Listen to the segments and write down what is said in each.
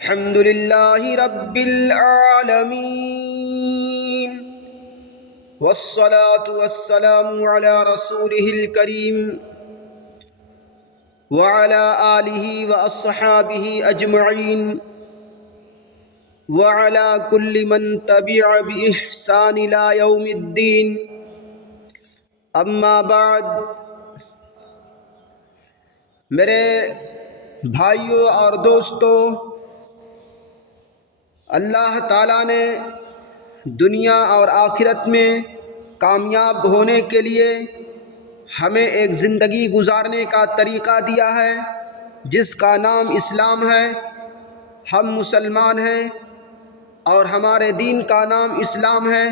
الحمد لله رب العالمين والصلاة والسلام على رسوله الكريم وعلى آله وأصحابه أجمعين وعلى كل من تبع بإحسان إلى يوم الدين. أما بعد، میرے بھائیوں اور دوستوں، اللہ تعالیٰ نے دنیا اور آخرت میں کامیاب ہونے کے لیے ہمیں ایک زندگی گزارنے کا طریقہ دیا ہے جس کا نام اسلام ہے. ہم مسلمان ہیں اور ہمارے دین کا نام اسلام ہے.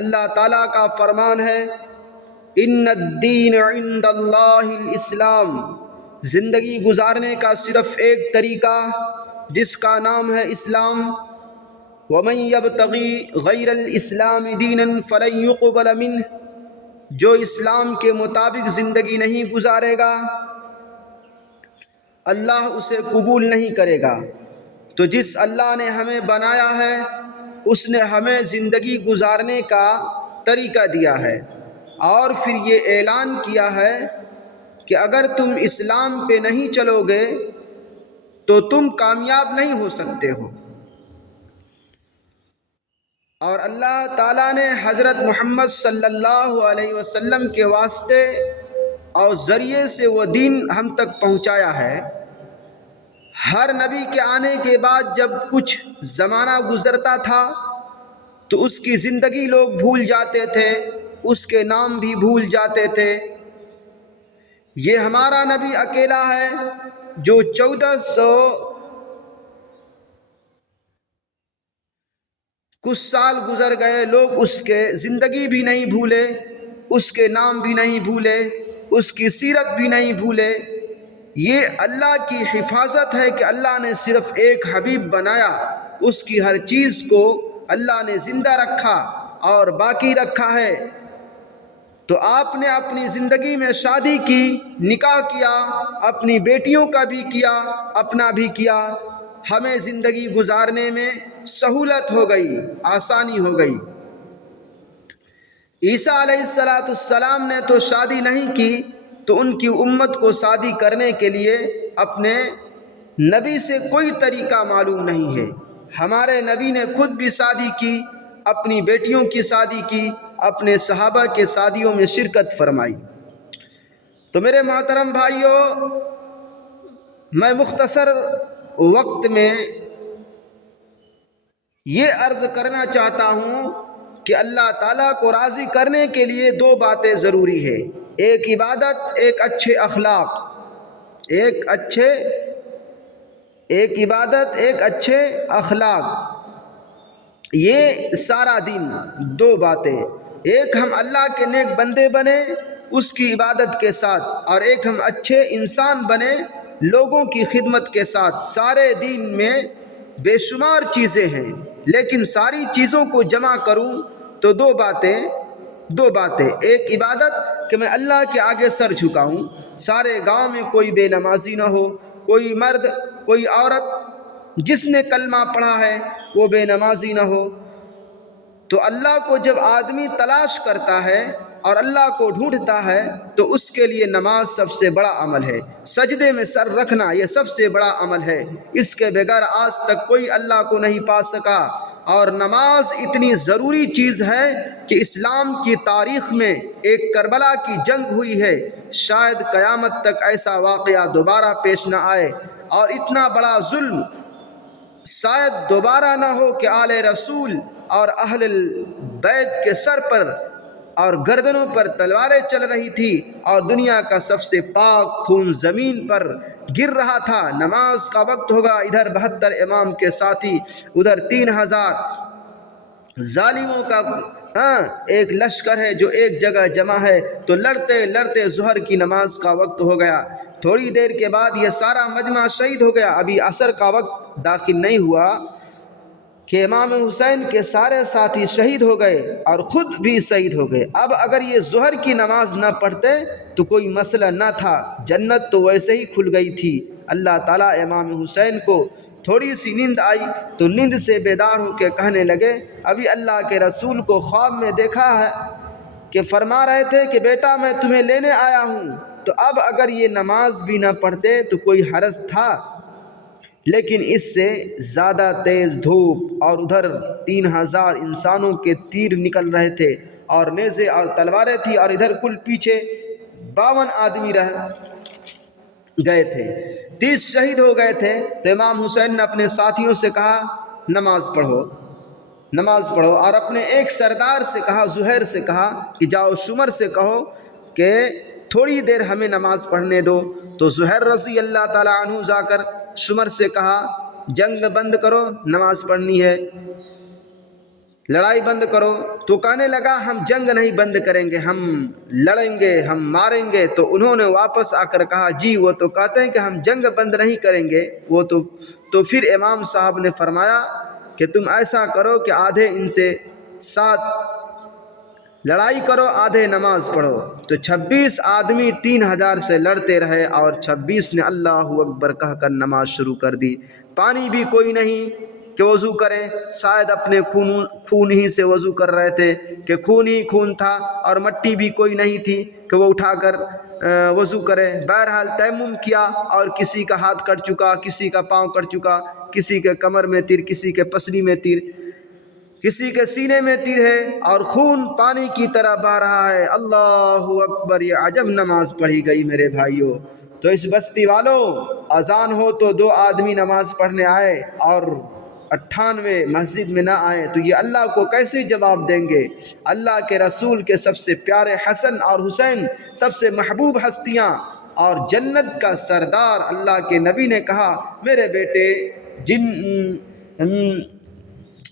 اللہ تعالیٰ کا فرمان ہے، ان الدین عند اللہ الاسلام. زندگی گزارنے کا صرف ایک طریقہ جس کا نام ہے اسلام. وَمَن يَبْتَغِي غَيْرَ الْإِسْلَامِ دِينًا فَلَن يُقْبَلَ مِنْهُ. جو اسلام کے مطابق زندگی نہیں گزارے گا اللہ اسے قبول نہیں کرے گا. تو جس اللہ نے ہمیں بنایا ہے اس نے ہمیں زندگی گزارنے کا طریقہ دیا ہے، اور پھر یہ اعلان کیا ہے کہ اگر تم اسلام پہ نہیں چلو گے تو تم کامیاب نہیں ہو سکتے ہو. اور اللہ تعالیٰ نے حضرت محمد صلی اللہ علیہ وسلم کے واسطے اور ذریعے سے وہ دین ہم تک پہنچایا ہے. ہر نبی کے آنے کے بعد جب کچھ زمانہ گزرتا تھا تو اس کی زندگی لوگ بھول جاتے تھے، اس کے نام بھی بھول جاتے تھے. یہ ہمارا نبی اکیلا ہے جو 1400 کچھ سال گزر گئے، لوگ اس کے زندگی بھی نہیں بھولے، اس کے نام بھی نہیں بھولے، اس کی سیرت بھی نہیں بھولے. یہ اللہ کی حفاظت ہے کہ اللہ نے صرف ایک حبیب بنایا، اس کی ہر چیز کو اللہ نے زندہ رکھا اور باقی رکھا ہے. تو آپ نے اپنی زندگی میں شادی کی، نکاح کیا، اپنی بیٹیوں کا بھی کیا، اپنا بھی کیا. ہمیں زندگی گزارنے میں سہولت ہو گئی، آسانی ہو گئی. عیسیٰ علیہ السلام نے تو شادی نہیں کی، تو ان کی امت کو شادی کرنے کے لیے اپنے نبی سے کوئی طریقہ معلوم نہیں ہے. ہمارے نبی نے خود بھی شادی کی، اپنی بیٹیوں کی شادی کی، اپنے صحابہ کے شادیوں میں شرکت فرمائی. تو میرے محترم بھائیوں، میں مختصر وقت میں یہ عرض کرنا چاہتا ہوں کہ اللہ تعالیٰ کو راضی کرنے کے لیے دو باتیں ضروری ہے: ایک عبادت، ایک اچھے اخلاق. ایک عبادت، ایک اچھے اخلاق، یہ سارا دین. دو باتیں، ایک ہم اللہ کے نیک بندے بنے اس کی عبادت کے ساتھ، اور ایک ہم اچھے انسان بنے لوگوں کی خدمت کے ساتھ. سارے دین میں بے شمار چیزیں ہیں، لیکن ساری چیزوں کو جمع کروں تو دو باتیں. ایک عبادت کہ میں اللہ کے آگے سر جھکاؤں. سارے گاؤں میں کوئی بے نمازی نہ ہو، کوئی مرد کوئی عورت جس نے کلمہ پڑھا ہے وہ بے نمازی نہ ہو. تو اللہ کو جب آدمی تلاش کرتا ہے اور اللہ کو ڈھونڈتا ہے تو اس کے لیے نماز سب سے بڑا عمل ہے. سجدے میں سر رکھنا یہ سب سے بڑا عمل ہے، اس کے بغیر آج تک کوئی اللہ کو نہیں پا سکا. اور نماز اتنی ضروری چیز ہے کہ اسلام کی تاریخ میں ایک کربلا کی جنگ ہوئی ہے، شاید قیامت تک ایسا واقعہ دوبارہ پیش نہ آئے، اور اتنا بڑا ظلم شاید دوبارہ نہ ہو کہ آل رسول اور اہل بیت کے سر پر اور گردنوں پر تلواریں چل رہی تھی، اور دنیا کا سب سے پاک خون زمین پر گر رہا تھا. نماز کا وقت ہوگا، ادھر 72 امام کے ساتھی، ادھر 3000 ظالموں کا ایک لشکر ہے جو ایک جگہ جمع ہے. تو لڑتے لڑتے ظہر کی نماز کا وقت ہو گیا. تھوڑی دیر کے بعد یہ سارا مجمع شہید ہو گیا. ابھی عصر کا وقت داخل نہیں ہوا کہ امام حسین کے سارے ساتھی شہید ہو گئے اور خود بھی شہید ہو گئے. اب اگر یہ ظہر کی نماز نہ پڑھتے تو کوئی مسئلہ نہ تھا، جنت تو ویسے ہی کھل گئی تھی. اللہ تعالیٰ امام حسین کو تھوڑی سی نیند آئی تو نیند سے بیدار ہو کے کہنے لگے ابھی اللہ کے رسول کو خواب میں دیکھا ہے کہ فرما رہے تھے کہ بیٹا میں تمہیں لینے آیا ہوں، تو اب اگر یہ نماز بھی نہ پڑھتے تو کوئی حرج تھا، لیکن اس سے زیادہ تیز دھوپ اور ادھر 3000 انسانوں کے تیر نکل رہے تھے اور نیزے اور تلواریں تھی، اور ادھر کل پیچھے 52 آدمی رہ گئے تھے، 30 شہید ہو گئے تھے۔ تو امام حسین نے اپنے ساتھیوں سے کہا نماز پڑھو نماز پڑھو، اور اپنے ایک سردار سے کہا، زہیر سے کہا کہ جاؤ شمر سے کہو کہ تھوڑی دیر ہمیں نماز پڑھنے دو۔ تو زہیر رضی اللہ تعالیٰ عنہ جا کر شمر سے کہا جنگ بند کرو، نماز پڑھنی ہے، لڑائی بند کرو۔ تو کہنے لگا ہم جنگ نہیں بند کریں گے، ہم لڑیں گے، ہم ماریں گے۔ تو انہوں نے واپس آ کر کہا جی وہ تو کہتے ہیں کہ ہم جنگ بند نہیں کریں گے، وہ تو پھر امام صاحب نے فرمایا کہ تم ایسا کرو کہ آدھے ان سے ساتھ لڑائی کرو، آدھے نماز پڑھو۔ تو 26 آدمی 3000 سے لڑتے رہے اور 26 نے اللہ اکبر کہہ کر نماز شروع کر دی۔ پانی بھی کوئی نہیں کہ وضو کرے، شاید اپنے خون ہی سے وضو کر رہے تھے کہ خون ہی خون تھا، اور مٹی بھی کوئی نہیں تھی کہ وہ اٹھا کر وضو کرے۔ بہرحال تیمم کیا، اور کسی کا ہاتھ کٹ چکا، کسی کا پاؤں کٹ چکا، کسی کے کمر میں تیر، کسی کے پسلی میں تیر، کسی کے سینے میں تیر ہے، اور خون پانی کی طرح بہہ رہا ہے۔ اللہ اکبر، یہ عجب نماز پڑھی گئی میرے بھائیوں۔ تو اس بستی والوں، اذان ہو تو 2 آدمی نماز پڑھنے آئے اور 98 مسجد میں نہ آئے تو یہ اللہ کو کیسے جواب دیں گے؟ اللہ کے رسول کے سب سے پیارے حسن اور حسین، سب سے محبوب ہستیاں اور جنت کا سردار اللہ کے نبی نے کہا میرے بیٹے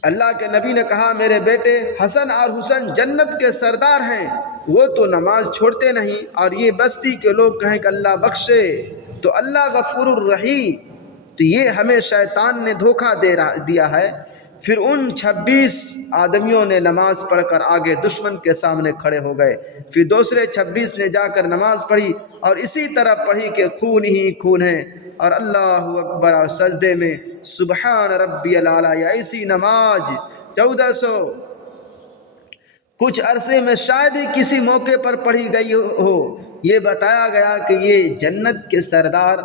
اللہ کے نبی نے کہا میرے بیٹے حسن اور حسین جنت کے سردار ہیں، وہ تو نماز چھوڑتے نہیں، اور یہ بستی کے لوگ کہیں کہ اللہ بخشے تو اللہ غفور الرحیم۔ تو یہ ہمیں شیطان نے دھوکہ دیا ہے۔ پھر ان 26 آدمیوں نے نماز پڑھ کر آگے دشمن کے سامنے کھڑے ہو گئے، پھر دوسرے 26 نے جا کر نماز پڑھی، اور اسی طرح پڑھی کہ خون ہی خون ہے، اور اللہ اکبر، اور سجدے میں سبحان ربی الاعلی، ایسی نماز 1400 کچھ عرصے میں شاید ہی کسی موقع پر پڑھی گئی ہو۔ یہ بتایا گیا کہ یہ جنت کے سردار،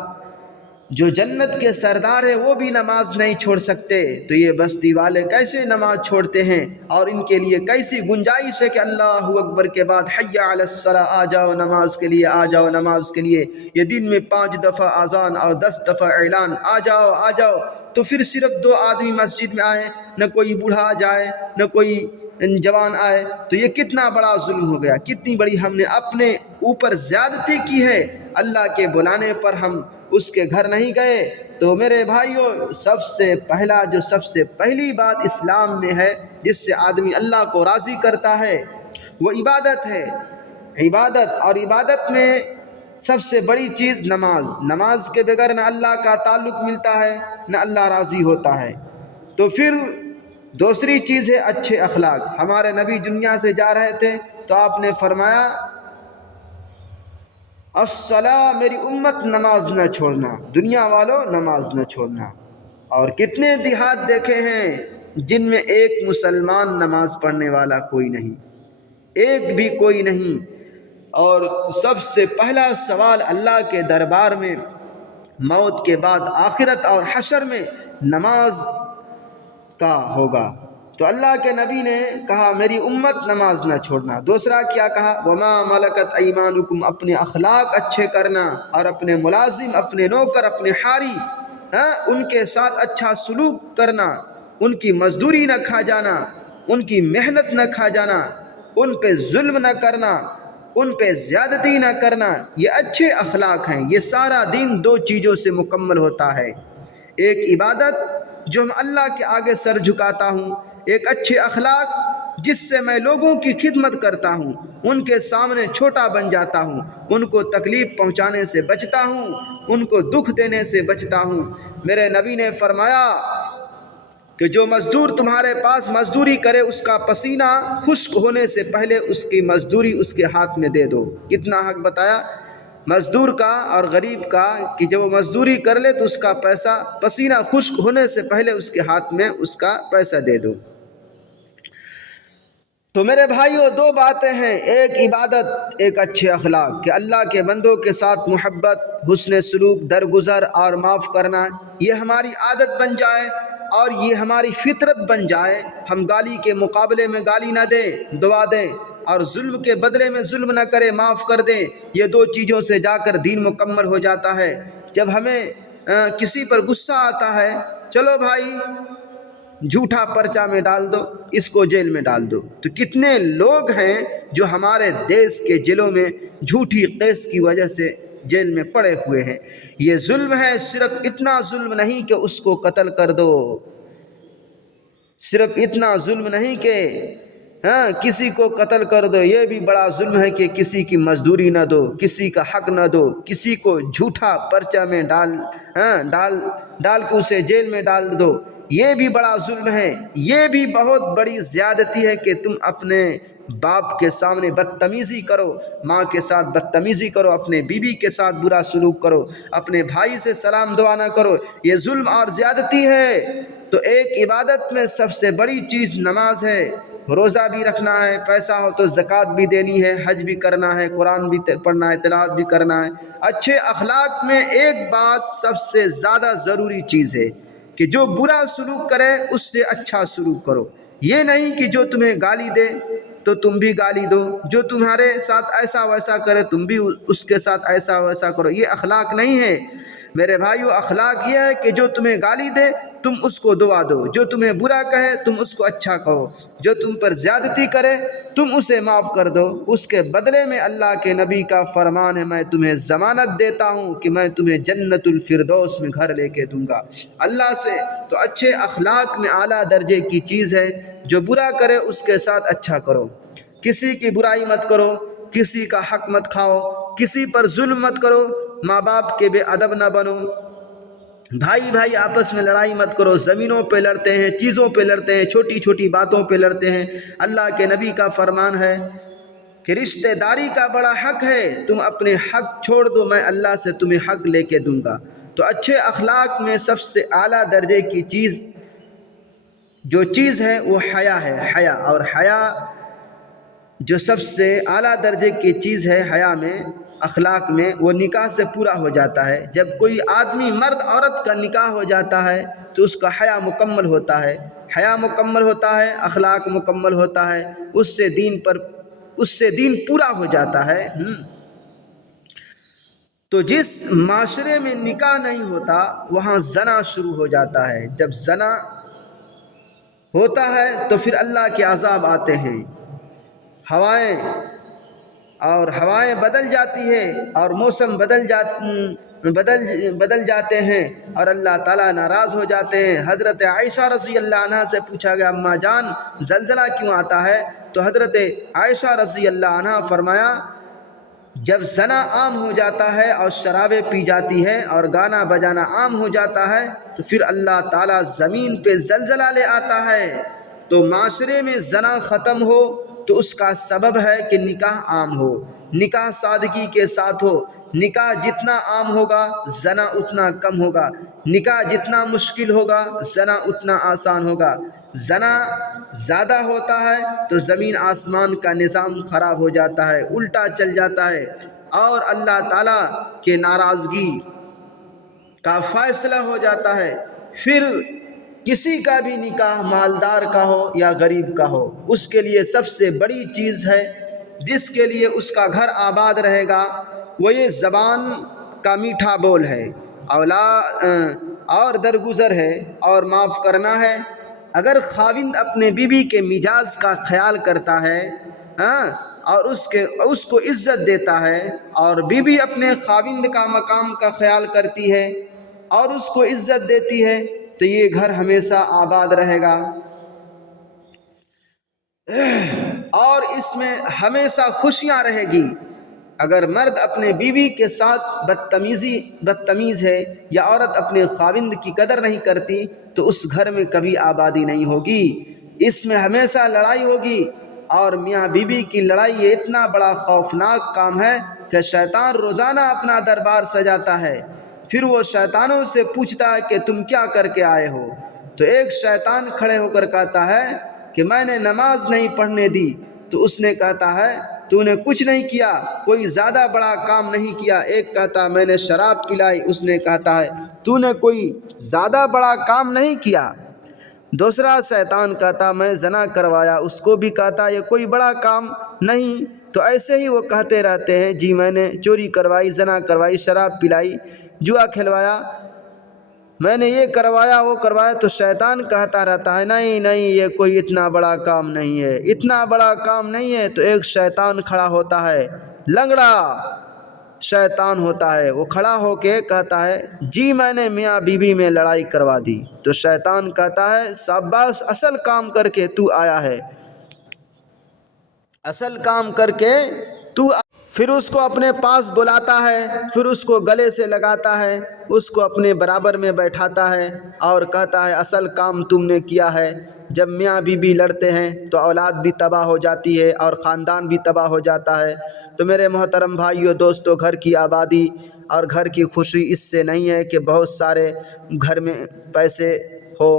جو جنت کے سردار ہیں وہ بھی نماز نہیں چھوڑ سکتے، تو یہ بستی والے کیسے نماز چھوڑتے ہیں؟ اور ان کے لیے کیسی گنجائش ہے کہ اللہ اکبر کے بعد حی علی الصلاۃ، آ جاؤ نماز کے لیے، آ جاؤ نماز کے لیے، یہ دن میں 5 دفعہ اذان اور 10 دفعہ اعلان، آ جاؤ آ جاؤ۔ تو پھر صرف 2 آدمی مسجد میں آئے، نہ کوئی بوڑھا جائے نہ کوئی جوان آئے، تو یہ کتنا بڑا ظلم ہو گیا، کتنی بڑی ہم نے اپنے اوپر زیادتی کی ہے۔ اللہ کے بلانے پر ہم اس کے گھر نہیں گئے۔ تو میرے بھائیوں، سب سے پہلی بات اسلام میں ہے جس سے آدمی اللہ کو راضی کرتا ہے، وہ عبادت ہے، عبادت۔ اور عبادت میں سب سے بڑی چیز نماز کے بغیر نہ اللہ کا تعلق ملتا ہے نہ اللہ راضی ہوتا ہے۔ تو پھر دوسری چیز ہے اچھے اخلاق۔ ہمارے نبی دنیا سے جا رہے تھے تو آپ نے فرمایا الصلاۃ، میری امت نماز نہ چھوڑنا، دنیا والوں نماز نہ چھوڑنا۔ اور کتنے دیہات دیکھے ہیں جن میں ایک مسلمان نماز پڑھنے والا کوئی نہیں، ایک بھی کوئی نہیں۔ اور سب سے پہلا سوال اللہ کے دربار میں موت کے بعد آخرت اور حشر میں نماز کا ہوگا۔ تو اللہ کے نبی نے کہا میری امت نماز نہ چھوڑنا۔ دوسرا کیا کہا؟ وما ملکت ایمانکم، اپنے اخلاق اچھے کرنا، اور اپنے ملازم، اپنے نوکر، اپنے حاری، ان کے ساتھ اچھا سلوک کرنا، ان کی مزدوری نہ کھا جانا، ان کی محنت نہ کھا جانا، ان پہ ظلم نہ کرنا، ان پہ زیادتی نہ کرنا، یہ اچھے اخلاق ہیں۔ یہ سارا دین 2 چیزوں سے مکمل ہوتا ہے، ایک عبادت جو میں اللہ کے آگے سر جھکاتا ہوں، ایک اچھے اخلاق جس سے میں لوگوں کی خدمت کرتا ہوں، ان کے سامنے چھوٹا بن جاتا ہوں، ان کو تکلیف پہنچانے سے بچتا ہوں، ان کو دکھ دینے سے بچتا ہوں۔ میرے نبی نے فرمایا کہ جو مزدور تمہارے پاس مزدوری کرے اس کا پسینہ خشک ہونے سے پہلے اس کی مزدوری اس کے ہاتھ میں دے دو۔ کتنا حق بتایا؟ مزدور کا اور غریب کا کہ جب وہ مزدوری کر لے تو اس کا پیسہ پسینہ خشک ہونے سے پہلے اس کے ہاتھ میں اس کا پیسہ دے دو۔ تو میرے بھائیوں، دو باتیں ہیں، ایک عبادت، ایک اچھے اخلاق، کہ اللہ کے بندوں کے ساتھ محبت، حسن سلوک، درگزر اور معاف کرنا یہ ہماری عادت بن جائے اور یہ ہماری فطرت بن جائے۔ ہم گالی کے مقابلے میں گالی نہ دیں، دعا دیں، اور ظلم کے بدلے میں ظلم نہ کریں، معاف کر دیں۔ یہ دو چیزوں سے جا کر دین مکمل ہو جاتا ہے۔ جب ہمیں کسی پر غصہ آتا ہے، چلو بھائی جھوٹا پرچہ میں ڈال دو، اس کو جیل میں ڈال دو، تو کتنے لوگ ہیں جو ہمارے دیش کے جیلوں میں جھوٹی کیس کی وجہ سے جیل میں پڑے ہوئے ہیں۔ یہ ظلم ہے، صرف اتنا ظلم نہیں کہ اس کو قتل کر دو، صرف اتنا ظلم نہیں کہ کسی کو قتل کر دو، یہ بھی بڑا ظلم ہے کہ کسی کی مزدوری نہ دو، کسی کا حق نہ دو، کسی کو جھوٹا پرچہ میں ڈال کے اسے جیل میں ڈال دو، یہ بھی بڑا ظلم ہے۔ یہ بھی بہت بڑی زیادتی ہے کہ تم اپنے باپ کے سامنے بدتمیزی کرو، ماں کے ساتھ بدتمیزی کرو، اپنے بیوی کے ساتھ برا سلوک کرو، اپنے بھائی سے سلام دعا نہ کرو، یہ ظلم اور زیادتی ہے۔ تو ایک عبادت میں سب سے بڑی چیز نماز ہے، روزہ بھی رکھنا ہے، پیسہ ہو تو زکوٰۃ بھی دینی ہے، حج بھی کرنا ہے، قرآن بھی پڑھنا ہے، تلاوت بھی کرنا ہے۔ اچھے اخلاق میں ایک بات سب سے زیادہ ضروری چیز ہے کہ جو برا سلوک کرے اس سے اچھا سلوک کرو۔ یہ نہیں کہ جو تمہیں گالی دے تو تم بھی گالی دو، جو تمہارے ساتھ ایسا ویسا کرے تم بھی اس کے ساتھ ایسا ویسا کرو، یہ اخلاق نہیں ہے میرے بھائیو۔ اخلاق یہ ہے کہ جو تمہیں گالی دے تم اس کو دعا دو، جو تمہیں برا کہے تم اس کو اچھا کہو، جو تم پر زیادتی کرے تم اسے معاف کر دو۔ اس کے بدلے میں اللہ کے نبی کا فرمان ہے، میں تمہیں ضمانت دیتا ہوں کہ میں تمہیں جنت الفردوس میں گھر لے کے دوں گا اللہ سے۔ تو اچھے اخلاق میں اعلیٰ درجے کی چیز ہے، جو برا کرے اس کے ساتھ اچھا کرو، کسی کی برائی مت کرو، کسی کا حق مت کھاؤ، کسی پر ظلم مت کرو، ماں باپ کے بے ادب نہ بنو، بھائی بھائی آپس میں لڑائی مت کرو، زمینوں پہ لڑتے ہیں، چیزوں پہ لڑتے ہیں، چھوٹی چھوٹی باتوں پہ لڑتے ہیں۔ اللہ کے نبی کا فرمان ہے کہ رشتہ داری کا بڑا حق ہے، تم اپنے حق چھوڑ دو، میں اللہ سے تمہیں حق لے کے دوں گا۔ تو اچھے اخلاق میں سب سے اعلیٰ درجے کی چیز جو چیز ہے وہ حیا ہے، حیا۔ اور حیا جو سب سے اعلیٰ درجے کی چیز ہے حیا میں، اخلاق میں، وہ نکاح سے پورا ہو جاتا ہے۔ جب کوئی آدمی مرد عورت کا نکاح ہو جاتا ہے تو اس کا حیا مکمل ہوتا ہے، حیا مکمل ہوتا ہے، اخلاق مکمل ہوتا ہے، اس سے دین پورا ہو جاتا ہے۔ تو جس معاشرے میں نکاح نہیں ہوتا وہاں زنا شروع ہو جاتا ہے، جب زنا ہوتا ہے تو پھر اللہ کے عذاب آتے ہیں، ہوائیں بدل جاتی ہے اور موسم بدل جاتے ہیں اور اللہ تعالیٰ ناراض ہو جاتے ہیں۔ حضرت عائشہ رضی اللہ عنہا سے پوچھا گیا، اماں جان زلزلہ کیوں آتا ہے؟ تو حضرت عائشہ رضی اللہ عنہا فرمایا، جب زنا عام ہو جاتا ہے اور شرابیں پی جاتی ہے اور گانا بجانا عام ہو جاتا ہے تو پھر اللہ تعالیٰ زمین پہ زلزلہ لے آتا ہے۔ تو معاشرے میں زنا ختم ہو تو اس کا سبب ہے کہ نکاح عام ہو، نکاح سادگی کے ساتھ ہو۔ نکاح جتنا عام ہوگا زنا اتنا کم ہوگا، نکاح جتنا مشکل ہوگا زنا اتنا آسان ہوگا۔ زنا زیادہ ہوتا ہے تو زمین آسمان کا نظام خراب ہو جاتا ہے، الٹا چل جاتا ہے اور اللہ تعالیٰ کے ناراضگی کا فیصلہ ہو جاتا ہے۔ پھر کسی کا بھی نکاح مالدار کا ہو یا غریب کا ہو، اس کے لیے سب سے بڑی چیز ہے جس کے لیے اس کا گھر آباد رہے گا، وہ یہ زبان کا میٹھا بول ہے، اور درگزر ہے اور معاف کرنا ہے۔ اگر خاوند اپنے بیوی کے مزاج کا خیال کرتا ہے اور اس کو عزت دیتا ہے، اور بیوی اپنے خاوند کا مقام کا خیال کرتی ہے اور اس کو عزت دیتی ہے، تو یہ گھر ہمیشہ آباد رہے گا اور اس میں ہمیشہ خوشیاں رہے گی۔ اگر مرد اپنے بیوی کے ساتھ بدتمیز ہے یا عورت اپنے خاوند کی قدر نہیں کرتی تو اس گھر میں کبھی آبادی نہیں ہوگی، اس میں ہمیشہ لڑائی ہوگی۔ اور میاں بیوی کی لڑائی یہ اتنا بڑا خوفناک کام ہے کہ شیطان روزانہ اپنا دربار سجاتا ہے، پھر وہ شیطانوں سے پوچھتا ہے کہ تم کیا کر کے آئے ہو؟ تو ایک شیطان کھڑے ہو کر کہتا ہے کہ میں نے نماز نہیں پڑھنے دی۔ تو اس نے کہتا ہے تو نے کچھ نہیں کیا، کوئی زیادہ بڑا کام نہیں کیا۔ ایک کہتا میں نے شراب پلائی، اس نے کہتا ہے تو نے کوئی زیادہ بڑا کام نہیں کیا۔ دوسرا شیطان کہتا میں زنا کروایا، اس کو بھی کہتا یہ کوئی بڑا کام نہیں۔ تو ایسے ہی وہ کہتے رہتے ہیں جی میں نے چوری کروائی، زنا کروائی، شراب پلائی، جوا کھلوایا، میں نے یہ کروایا وہ کروایا۔ تو شیطان کہتا رہتا ہے نہیں نہیں یہ کوئی اتنا بڑا کام نہیں ہے، اتنا بڑا کام نہیں ہے۔ تو ایک شیطان کھڑا ہوتا ہے، لنگڑا شیطان ہوتا ہے، وہ کھڑا ہو کے کہتا ہے جی میں نے میاں بیوی میں لڑائی کروا دی۔ تو شیطان کہتا ہے شاباش، اصل کام کر کے تو آیا ہے، اصل کام کر کے تو۔ پھر اس کو اپنے پاس بلاتا ہے، پھر اس کو گلے سے لگاتا ہے، اس کو اپنے برابر میں بیٹھاتا ہے اور کہتا ہے اصل کام تم نے کیا ہے۔ جب میاں بیوی لڑتے ہیں تو اولاد بھی تباہ ہو جاتی ہے اور خاندان بھی تباہ ہو جاتا ہے۔ تو میرے محترم بھائیو دوستو، گھر کی آبادی اور گھر کی خوشی اس سے نہیں ہے کہ بہت سارے گھر میں پیسے ہو،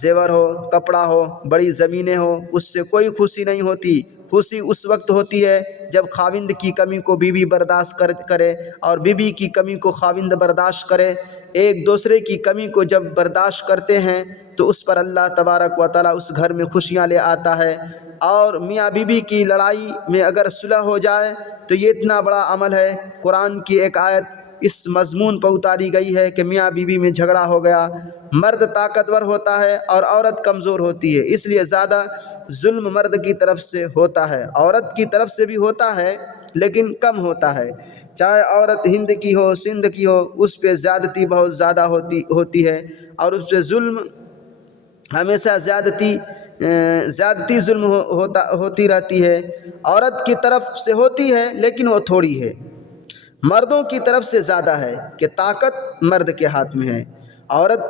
زیور ہو، کپڑا ہو، بڑی زمینیں ہو، اس سے کوئی خوشی نہیں ہوتی۔ خوشی اس وقت ہوتی ہے جب خاوند کی کمی کو بیوی برداشت کرے اور بیوی کی کمی کو خاوند برداشت کرے۔ ایک دوسرے کی کمی کو جب برداشت کرتے ہیں تو اس پر اللہ تبارک و تعالیٰ اس گھر میں خوشیاں لے آتا ہے۔ اور میاں بیوی کی لڑائی میں اگر صلح ہو جائے تو یہ اتنا بڑا عمل ہے۔ قرآن کی ایک آیت اس مضمون پر اتاری گئی ہے کہ میاں بیوی میں جھگڑا ہو گیا، مرد طاقتور ہوتا ہے اور عورت کمزور ہوتی ہے، اس لیے زیادہ ظلم مرد کی طرف سے ہوتا ہے۔ عورت کی طرف سے بھی ہوتا ہے لیکن کم ہوتا ہے، چاہے عورت ہند کی ہو، سندھ کی ہو، اس پہ زیادتی بہت زیادہ ہوتی ہے اور اس پہ ظلم ہمیشہ زیادتی ظلم ہوتی رہتی ہے۔ عورت کی طرف سے ہوتی ہے لیکن وہ تھوڑی ہے، مردوں کی طرف سے زیادہ ہے کہ طاقت مرد کے ہاتھ میں ہے، عورت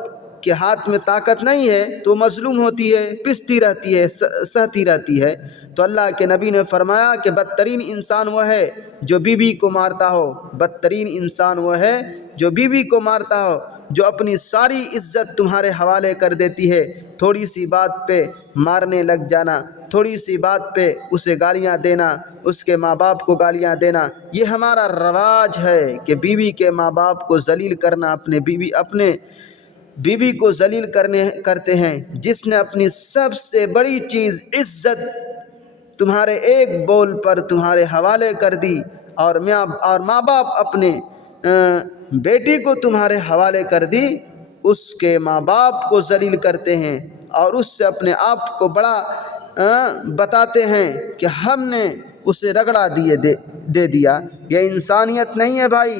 کے ہاتھ میں طاقت نہیں ہے تو مظلوم ہوتی ہے، پستی رہتی ہے، سہتی رہتی ہے۔ تو اللہ کے نبی نے فرمایا کہ بدترین انسان وہ ہے جو بیوی کو مارتا ہو، بدترین انسان وہ ہے جو بیوی کو مارتا ہو، جو اپنی ساری عزت تمہارے حوالے کر دیتی ہے، تھوڑی سی بات پہ مارنے لگ جانا، تھوڑی سی بات پہ اسے گالیاں دینا، اس کے ماں باپ کو گالیاں دینا۔ یہ ہمارا رواج ہے کہ بیوی کے ماں باپ کو ذلیل کرنا، اپنے بیوی کو ذلیل کرتے ہیں، جس نے اپنی سب سے بڑی چیز عزت تمہارے ایک بول پر تمہارے حوالے کر دی، اور ماں باپ اپنے بیٹی کو تمہارے حوالے کر دی، اس کے ماں باپ کو ذلیل کرتے ہیں اور اس سے اپنے آپ کو بڑا بتاتے ہیں کہ ہم نے اسے رگڑا دے دیا۔ یہ انسانیت نہیں ہے بھائی،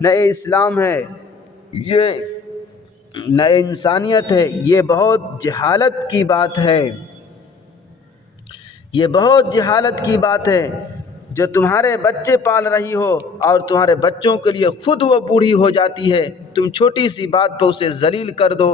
نہ یہ اسلام ہے، یہ نہ انسانیت ہے، یہ بہت جہالت کی بات ہے، یہ بہت جہالت کی بات ہے۔ جو تمہارے بچے پال رہی ہو اور تمہارے بچوں کے لیے خود وہ بوڑھی ہو جاتی ہے، تم چھوٹی سی بات پہ اسے ذلیل کر دو،